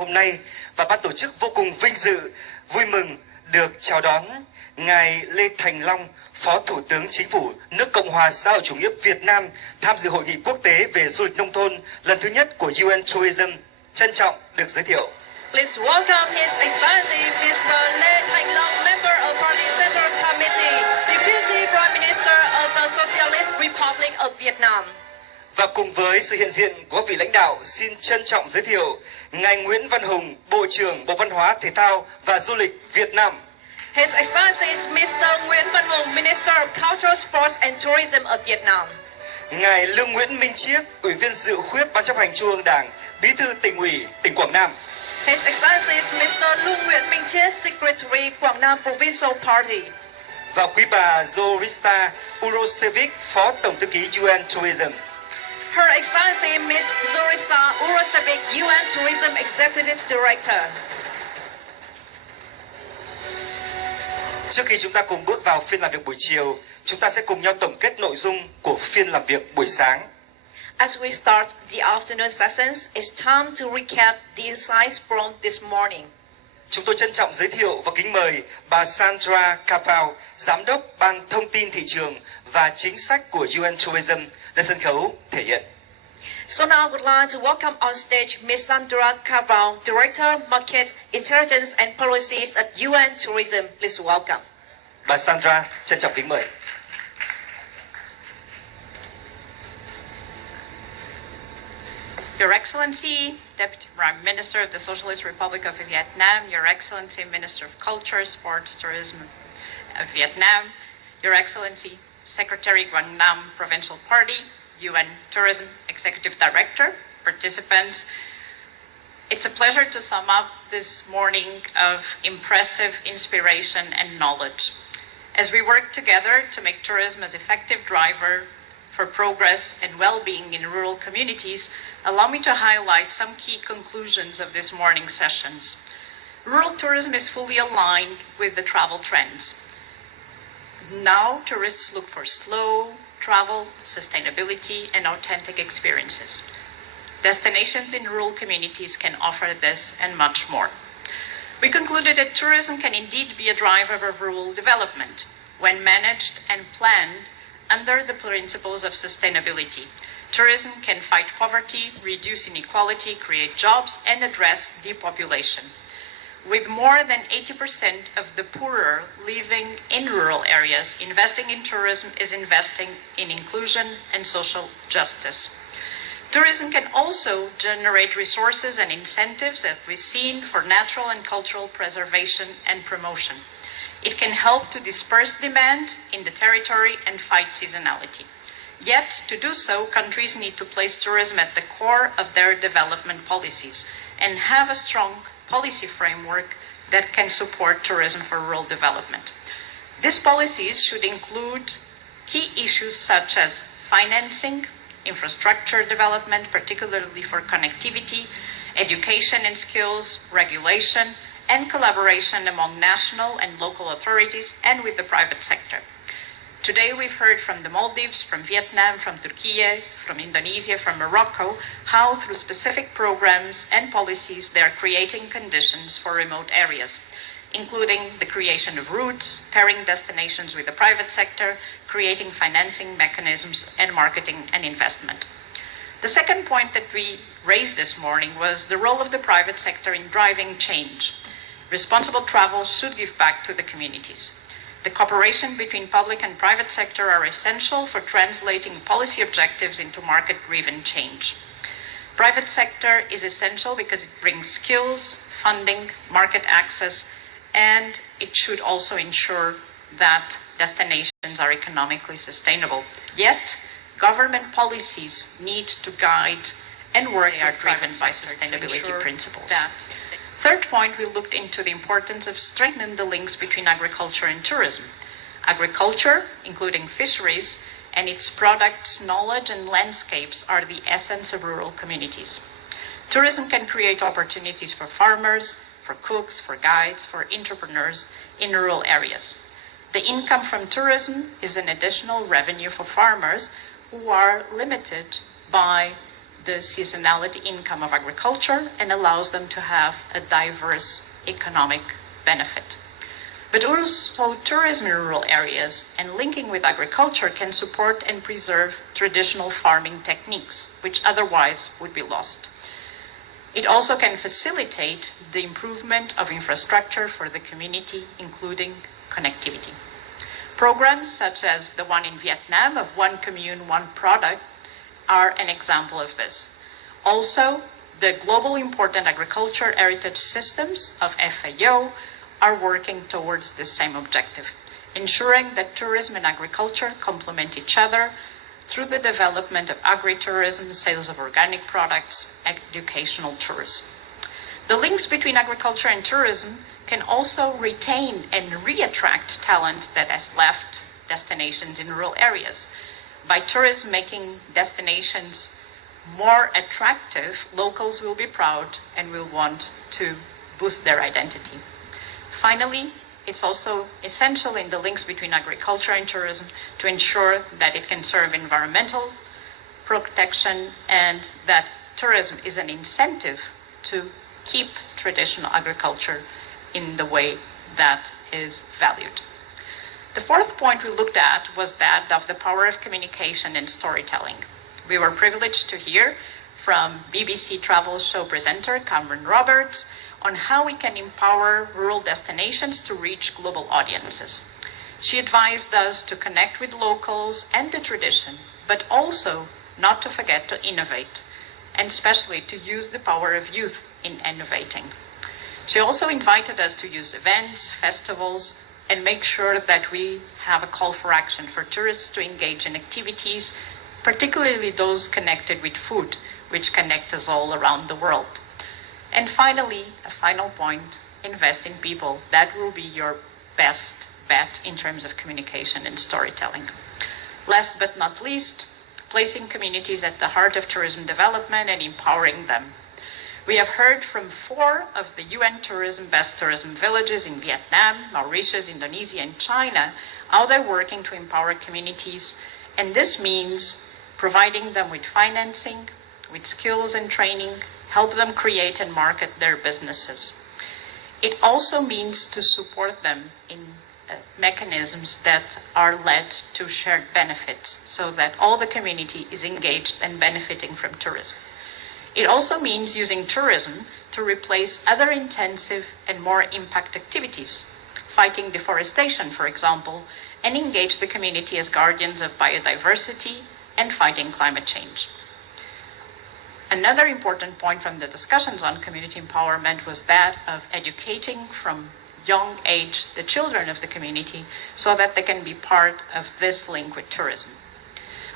hôm nay và ban tổ chức vô cùng vinh dự, vui mừng được chào đón Ngài Lê Thành Long, Phó Thủ tướng Chính phủ nước Cộng hòa xã hội chủ nghĩa Việt Nam tham dự hội nghị quốc tế về du lịch nông thôn lần thứ nhất của UN Tourism. Trân trọng được giới thiệu. Please welcome His Excellency Mr. Lê Thành Long, Member of Party Central Committee, Deputy Prime Minister of the Socialist Republic of Vietnam. Và cùng với sự hiện diện của vị lãnh đạo, xin trân trọng giới thiệu Ngài Nguyễn Văn Hùng, Bộ trưởng Bộ Văn hóa, Thể thao và Du lịch Việt Nam. His Excellency Mr. Nguyễn Văn Hùng, Minister of Culture, Sports and Tourism of Vietnam. Ngài Lương Nguyễn Minh Chiết, Ủy viên dự khuyết Ban chấp hành Trung ương Đảng, Bí thư Tỉnh ủy tỉnh Quảng Nam. His Excellency Mr. Lương Nguyễn Minh Chiết, Secretary Quảng Nam Provincial Party. Và quý bà Zorista Urosevic, Phó Tổng thư ký UN Tourism. Her Excellency Ms. Zorista Urosevic, UN Tourism Executive Director. Trước khi chúng ta cùng bước vào phiên làm việc buổi chiều, chúng ta sẽ cùng nhau tổng kết nội dung của phiên làm việc buổi sáng. As we start the afternoon sessions, it's time to recap the insights from this morning. Chúng tôi trân trọng giới thiệu và kính mời bà Sandra Carvão, Giám đốc Ban Thông tin Thị trường và Chính sách của UN Tourism lên sân khấu thể hiện. So now I would like to welcome on stage Ms. Sandra Carvão, Director, Market Intelligence and Policies at UN Tourism. Please welcome. Bà Sandra, trân trọng kính mời. Your Excellency, Deputy Prime Minister of the Socialist Republic of Vietnam, Your Excellency, Minister of Culture, Sports, Tourism of Vietnam, Your Excellency, Secretary Quảng Nam Provincial Party, UN Tourism Executive Director, participants. It's a pleasure to sum up this morning of impressive inspiration and knowledge as we work together to make tourism an effective driver for progress and well-being in rural communities. Allow me to highlight some key conclusions of this morning's sessions. Rural tourism is fully aligned with the travel trends. Now, tourists look for slow travel, sustainability, and authentic experiences. Destinations in rural communities can offer this and much more. We concluded that tourism can indeed be a driver of rural development when managed and planned under the principles of sustainability. Tourism can fight poverty, reduce inequality, create jobs, and address depopulation. With more than 80% of the poorer living in rural areas, investing in tourism is investing in inclusion and social justice. Tourism can also generate resources and incentives, as we've seen, for natural and cultural preservation and promotion. It can help to disperse demand in the territory and fight seasonality. Yet, to do so, countries need to place tourism at the core of their development policies and have a strong policy framework that can support tourism for rural development. These policies should include key issues such as financing, infrastructure development, particularly for connectivity, education and skills, regulation, and collaboration among national and local authorities and with the private sector. Today we've heard from the Maldives, from Vietnam, from Turkey, from Indonesia, from Morocco, how through specific programs and policies they are creating conditions for remote areas, including the creation of routes, pairing destinations with the private sector, creating financing mechanisms, and marketing and investment. The second point that we raised this morning was the role of the private sector in driving change. Responsible travel should give back to the communities. The cooperation between public and private sector are essential for translating policy objectives into market-driven change. Private sector is essential because it brings skills, funding, market access, and it should also ensure that destinations are economically sustainable. Yet, government policies need to guide and work they are driven by sustainability principles. Third point, we looked into the importance of strengthening the links between agriculture and tourism. Agriculture, including fisheries, and its products, knowledge, and landscapes are the essence of rural communities. Tourism can create opportunities for farmers, for cooks, for guides, for entrepreneurs in rural areas. The income from tourism is an additional revenue for farmers who are limited by the seasonality income of agriculture and allows them to have a diverse economic benefit. But also tourism in rural areas and linking with agriculture can support and preserve traditional farming techniques, which otherwise would be lost. It also can facilitate the improvement of infrastructure for the community, including connectivity. Programs such as the one in Vietnam of One Commune, One Product are an example of this. Also, the global important agriculture heritage systems of FAO are working towards the same objective, ensuring that tourism and agriculture complement each other through the development of agritourism, sales of organic products, educational tourism. The links between agriculture and tourism can also retain and re-attract talent that has left destinations in rural areas. By tourism making destinations more attractive, locals will be proud and will want to boost their identity. Finally, it's also essential in the links between agriculture and tourism to ensure that it can serve environmental protection and that tourism is an incentive to keep traditional agriculture in the way that is valued. The fourth point we looked at was that of the power of communication and storytelling. We were privileged to hear from BBC travel show presenter Cameron Roberts on how we can empower rural destinations to reach global audiences. She advised us to connect with locals and the tradition, but also not to forget to innovate, and especially to use the power of youth in innovating. She also invited us to use events, festivals, and make sure that we have a call for action for tourists to engage in activities, particularly those connected with food, which connect us all around the world. And finally, a final point, invest in people. That will be your best bet in terms of communication and storytelling. Last but not least, placing communities at the heart of tourism development and empowering them. We have heard from 4 of the UN Tourism Best Tourism Villages in Vietnam, Mauritius, Indonesia, and China, how they're working to empower communities. And this means providing them with financing, with skills and training, help them create and market their businesses. It also means to support them in mechanisms that are led to shared benefits so that all the community is engaged and benefiting from tourism. It also means using tourism to replace other intensive and more impact activities, fighting deforestation, for example, and engage the community as guardians of biodiversity and fighting climate change. Another important point from the discussions on community empowerment was that of educating from young age the children of the community so that they can be part of this link with tourism.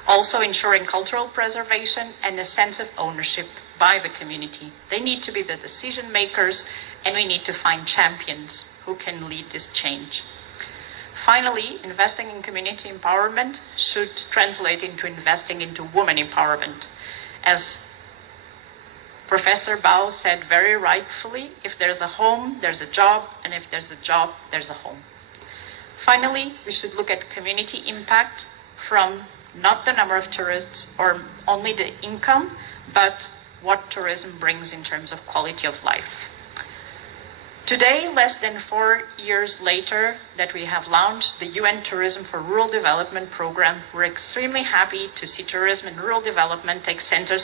Also ensuring cultural preservation and a sense of ownership by the community. They need to be the decision makers, and we need to find champions who can lead this change. Finally, investing in community empowerment should translate into investing into women empowerment. As Professor Bao said very rightfully, if there's a home, there's a job, and if there's a job, there's a home. Finally, we should look at community impact from not the number of tourists or only the income, but what tourism brings in terms of quality of life. Today, less than 4 years later that we have launched the UN Tourism for Rural Development program, we're extremely happy to see tourism and rural development take center